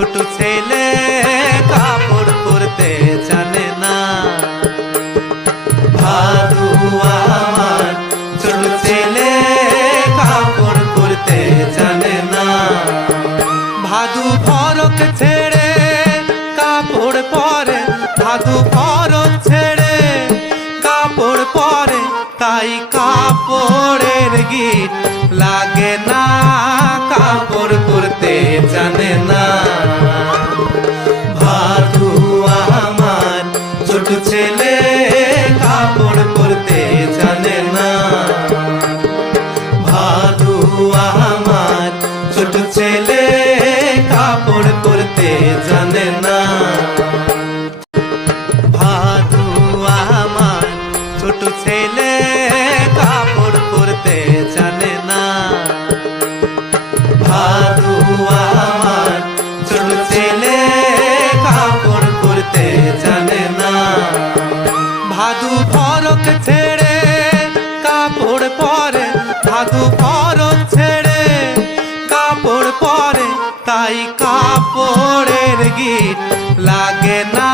ছোট ছেলে কাপড় পরতে জানে না। ভাদু আমার ছোট ছেলে কাপড় পরতে জানে না। ভাদু ফরক ছেড়ে কাপড় পরে, ভাদু ফরক ছেড়ে কাপড় পরে, তাই কাপড়ের গিট লাগে না, কাপড় পরতে জানে না। ভাদু আমার ছোট ছেলে কাপড় পরতে জানে না। ভাদু আমার ছোট ছেলে কাপড় পরতে জানে না। ভাদু আমার ছোট ছেলে কাপড় পরতে জানে না। ভাদু আমার ছোট ছেলে কাপড় পরতে জানে না। ভাদু ফরক ছেড়ে কাপড় পরে, ভাদু ফরক ছেড়ে কাপড় পরে, তাই কাপড়ের গিট লাগে না,